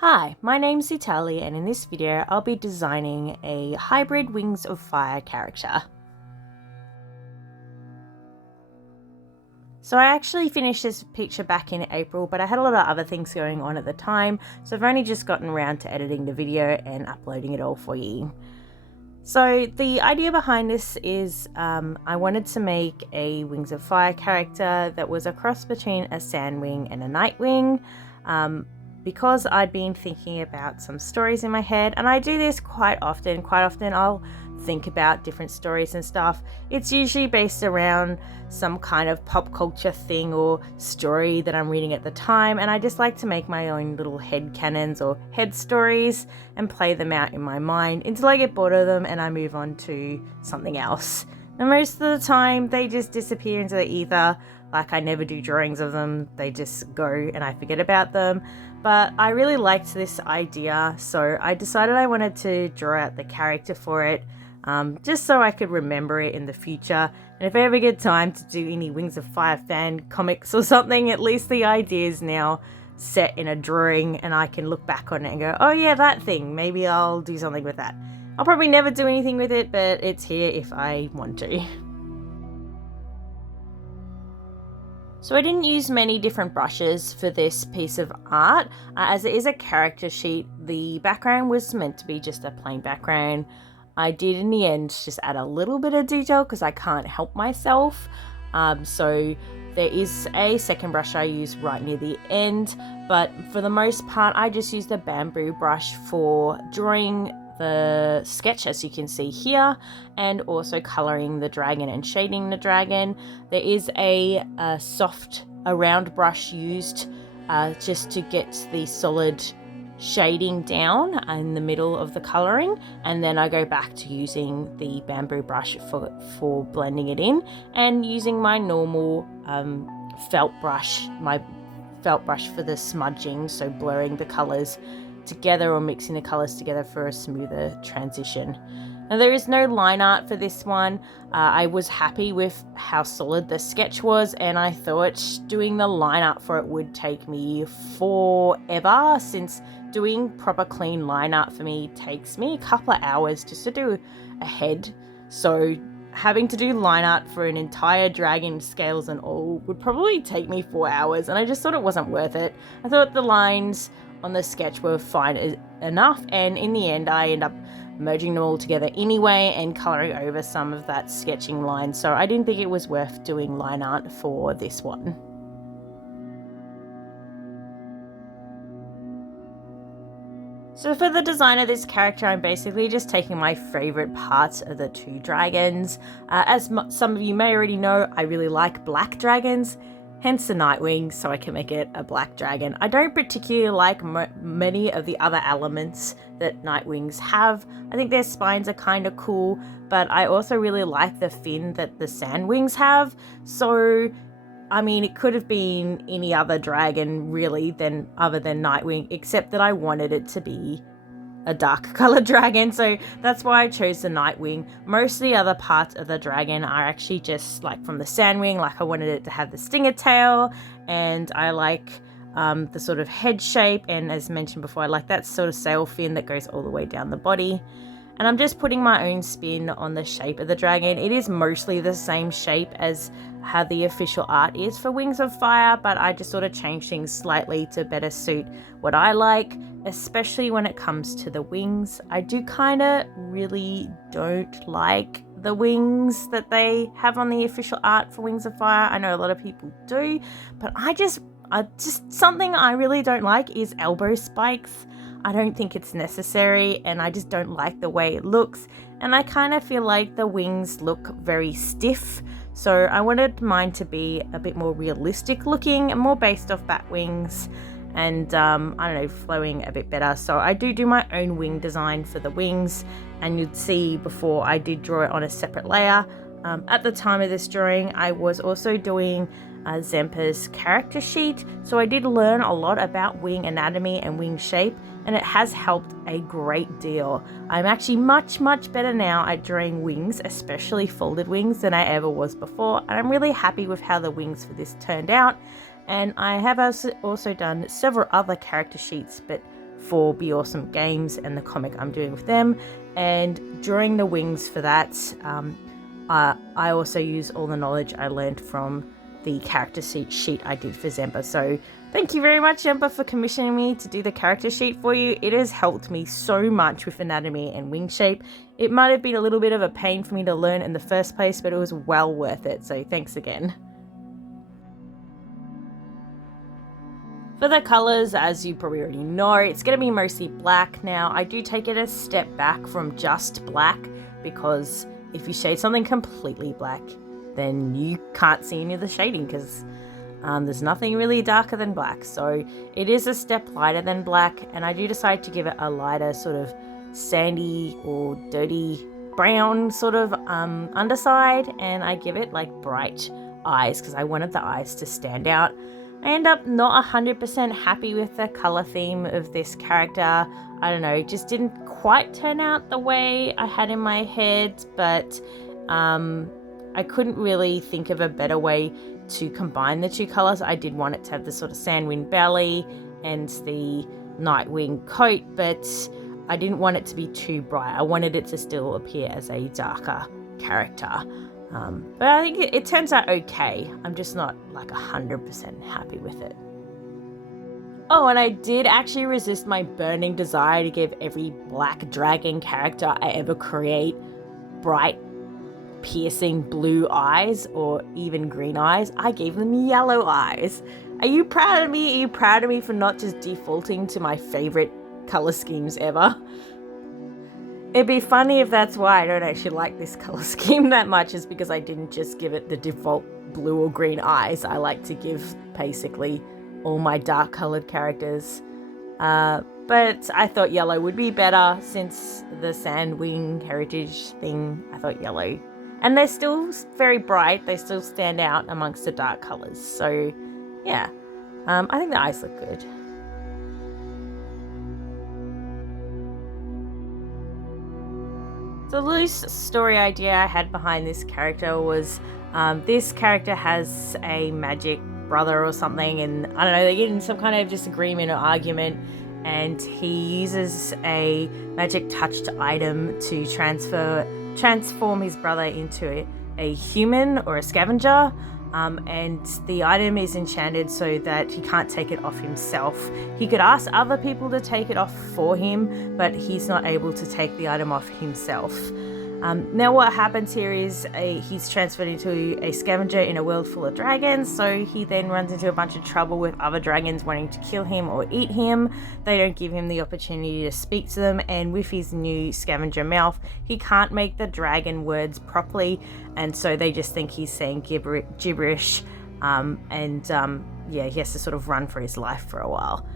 Hi, my name's Ztarli, and in this video I'll be designing a hybrid Wings of Fire character. So I actually finished this picture back in April, but I had a lot of other things going on at the time, so I've only just gotten around to editing the video and uploading it all for you. So the idea behind this is I wanted to make a Wings of Fire character that was a cross between a Sandwing and a Nightwing. Because I'd been thinking about some stories in my head, and I do this quite often. I'll think about different stories and stuff. It's usually based around some kind of pop culture thing or story that I'm reading at the time, and I just like to make my own little head canons or head stories and play them out in my mind until I get bored of them and I move on to something else. And most of the time they just disappear into the ether. Like, I never do drawings of them, they just go and I forget about them. But I really liked this idea, so I decided I wanted to draw out the character for it, just so I could remember it in the future. And if I ever get time to do any Wings of Fire fan comics or something, at least the idea is now set in a drawing and I can look back on it and go, oh yeah, that thing, maybe I'll do something with that. I'll probably never do anything with it, but it's here if I want to. So I didn't use many different brushes for this piece of art. As it is a character sheet, the background was meant to be just a plain background. I did in the end just add a little bit of detail because I can't help myself. So there is a second brush I use right near the end, but for the most part I just used a bamboo brush for drawing the sketch, as you can see here, and also coloring the dragon and shading the dragon. There is a round brush used just to get the solid shading down in the middle of the coloring, and then I go back to using the bamboo brush for blending it in, and using my normal felt brush for the smudging, so blurring the colors together or mixing the colors together for a smoother transition. Now, there is no line art for this one. I was happy with how solid the sketch was, and I thought doing the line art for it would take me forever, since doing proper clean line art for me takes me a couple of hours just to do a head. So having to do line art for an entire dragon, scales and all, would probably take me 4 hours, and I just thought it wasn't worth it. I thought the lines on the sketch were fine enough, and in the end I end up merging them all together anyway and coloring over some of that sketching line, so I didn't think it was worth doing line art for this one. So for the design of this character, I'm basically just taking my favorite parts of the two dragons. As some of you may already know, I really like black dragons, hence the Nightwing, so I can make it a black dragon. I don't particularly like many of the other elements that Nightwings have. I think their spines are kind of cool, but I also really like the fin that the Sandwings have. So, I mean, it could have been any other dragon really other than Nightwing, except that I wanted it to be a dark colored dragon, so that's why I chose the Nightwing. Most of the other parts of the dragon are actually just like from the Sandwing. Like, I wanted it to have the stinger tail, and I like the sort of head shape, and as mentioned before, I like that sort of sail fin that goes all the way down the body. And I'm just putting my own spin on the shape of the dragon. It is mostly the same shape as how the official art is for Wings of Fire, but I just sort of change things slightly to better suit what I like, especially when it comes to the wings. I do kind of really don't like the wings that they have on the official art for Wings of Fire. I know a lot of people do, but I just something I really don't like is elbow spikes. I don't think it's necessary, and I just don't like the way it looks, and I kind of feel like the wings look very stiff, so I wanted mine to be a bit more realistic looking and more based off bat wings, and I don't know, flowing a bit better. So I do my own wing design for the wings, and you'd see before I did draw it on a separate layer. At the time of this drawing, I was also doing Zempa's character sheet, so I did learn a lot about wing anatomy and wing shape, and it has helped a great deal. I'm actually much better now at drawing wings, especially folded wings, than I ever was before, and I'm really happy with how the wings for this turned out. And I have also done several other character sheets, but for Be Awesome Games and the comic I'm doing with them. And drawing the wings for that, I also use all the knowledge I learned from the character sheet I did for Zemba. So thank you very much, Zemba, for commissioning me to do the character sheet for you. It has helped me so much with anatomy and wing shape. It might have been a little bit of a pain for me to learn in the first place, but it was well worth it. So thanks again. For the colours, as you probably already know, it's going to be mostly black. Now, I do take it a step back from just black, because if you shade something completely black, then you can't see any of the shading, because there's nothing really darker than black. So it is a step lighter than black, and I do decide to give it a lighter sort of sandy or dirty brown sort of underside, and I give it like bright eyes because I wanted the eyes to stand out. I end up not 100% happy with the color theme of this character. I don't know, it just didn't quite turn out the way I had in my head, but I couldn't really think of a better way to combine the two colors. I did want it to have the sort of Sandwing belly and the Nightwing coat, but I didn't want it to be too bright. I wanted it to still appear as a darker character. But I think it turns out okay. I'm just not like 100% happy with it. Oh, and I did actually resist my burning desire to give every black dragon character I ever create bright, piercing blue eyes or even green eyes. I gave them yellow eyes. Are you proud of me? Are you proud of me for not just defaulting to my favorite color schemes ever? It'd be funny if that's why I don't actually like this color scheme that much, is because I didn't just give it the default blue or green eyes. I like to give basically all my dark colored characters. But I thought yellow would be better since the Sandwing heritage thing. I thought yellow. And they're still very bright. They still stand out amongst the dark colors. So yeah, I think the eyes look good. The loose story idea I had behind this character was this character has a magic brother or something, and I don't know, they get in some kind of disagreement or argument, and he uses a magic touched item to transform his brother into a human or a scavenger. And the item is enchanted so that he can't take it off himself. He could ask other people to take it off for him, but he's not able to take the item off himself. Now what happens here is he's transferred into a scavenger in a world full of dragons, so he then runs into a bunch of trouble with other dragons wanting to kill him or eat him. They don't give him the opportunity to speak to them, and with his new scavenger mouth, he can't make the dragon words properly, and so they just think he's saying gibberish, yeah, he has to sort of run for his life for a while.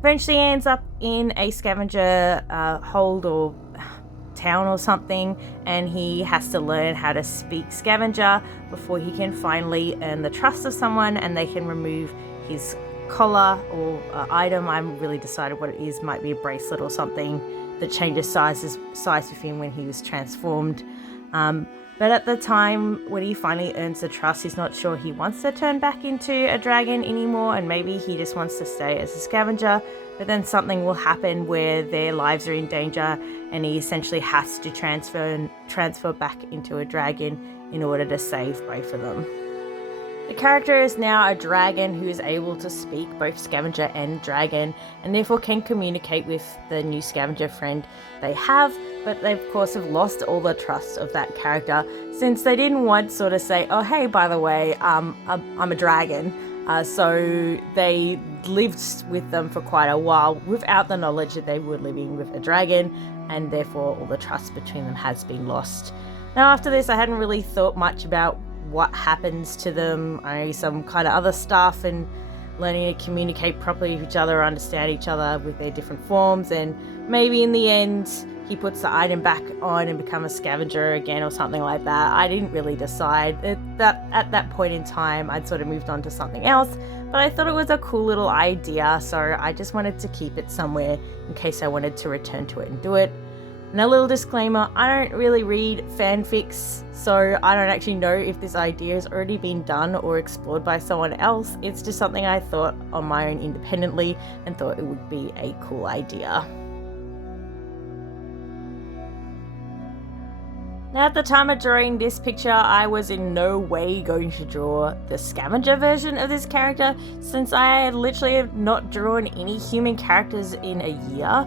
Eventually he ends up in a scavenger hold or town or something, and he has to learn how to speak scavenger before he can finally earn the trust of someone and they can remove his collar or item. I haven't really decided what it is. Might be a bracelet or something that changes size with him when he was transformed. But at the time when he finally earns the trust, he's not sure he wants to turn back into a dragon anymore, and maybe he just wants to stay as a scavenger. But then something will happen where their lives are in danger, and he essentially has to transfer back into a dragon in order to save both of them. The character is now a dragon who is able to speak both scavenger and dragon, and therefore can communicate with the new scavenger friend they have, but they of course have lost all the trust of that character since they didn't once sort of say, oh hey, by the way, I'm a dragon. So they lived with them for quite a while without the knowledge that they were living with a dragon, and therefore all the trust between them has been lost. Now after this, I hadn't really thought much about what happens to them. I know some kind of other stuff and learning to communicate properly with each other, understand each other with their different forms, and maybe in the end he puts the item back on and become a scavenger again or something like that. I didn't really decide. At that point in time I'd sort of moved on to something else, but I thought it was a cool little idea, so I just wanted to keep it somewhere in case I wanted to return to it and do it. And a little disclaimer, I don't really read fanfics, so I don't actually know if this idea has already been done or explored by someone else. It's just something I thought on my own independently and thought it would be a cool idea. Now, at the time of drawing this picture, I was in no way going to draw the scavenger version of this character, since I had literally not drawn any human characters in a year.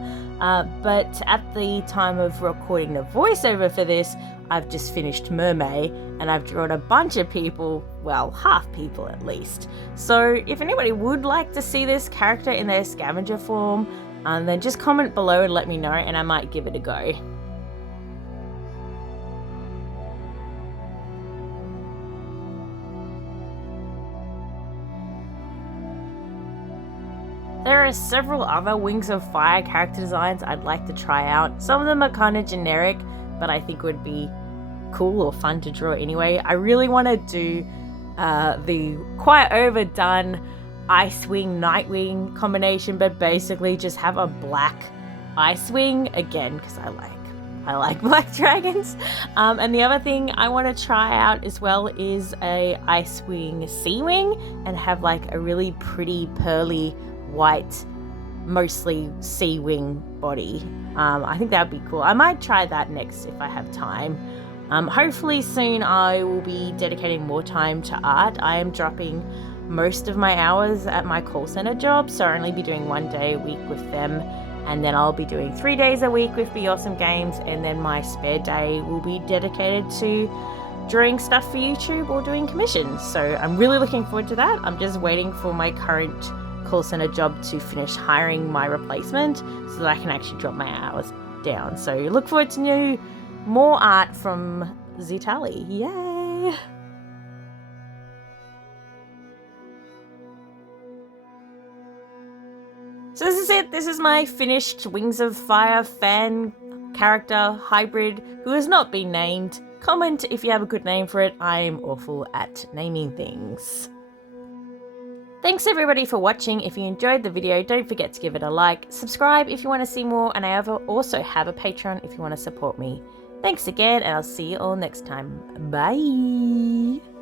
But at the time of recording the voiceover for this, I've just finished Mermaid, and I've drawn a bunch of people, well, half people at least. So if anybody would like to see this character in their scavenger form, then just comment below and let me know, and I might give it a go. There are several other Wings of Fire character designs I'd like to try out. Some of them are kind of generic, but I think would be cool or fun to draw anyway. I really want to do the quite overdone Icewing-Nightwing combination, but basically just have a black Icewing, again, because I like black dragons. And the other thing I want to try out as well is a Icewing Seawing, and have like a really pretty pearly white, mostly sea wing body. I think that would be cool. I might try that next if I have time. Hopefully soon I will be dedicating more time to art. I am dropping most of my hours at my call center job, so I'll only be doing 1 day a week with them, and then I'll be doing 3 days a week with Be Awesome Games, and then my spare day will be dedicated to drawing stuff for YouTube or doing commissions. So I'm really looking forward to that. I'm just waiting for my current call center job to finish hiring my replacement so that I can actually drop my hours down. So look forward to more art from Ztarli. Yay! So this is it. This is my finished Wings of Fire fan character hybrid who has not been named. Comment if you have a good name for it. I am awful at naming things. Thanks everybody for watching. If you enjoyed the video, don't forget to give it a like, subscribe if you want to see more, and I also have a Patreon if you want to support me. Thanks again, and I'll see you all next time. Bye!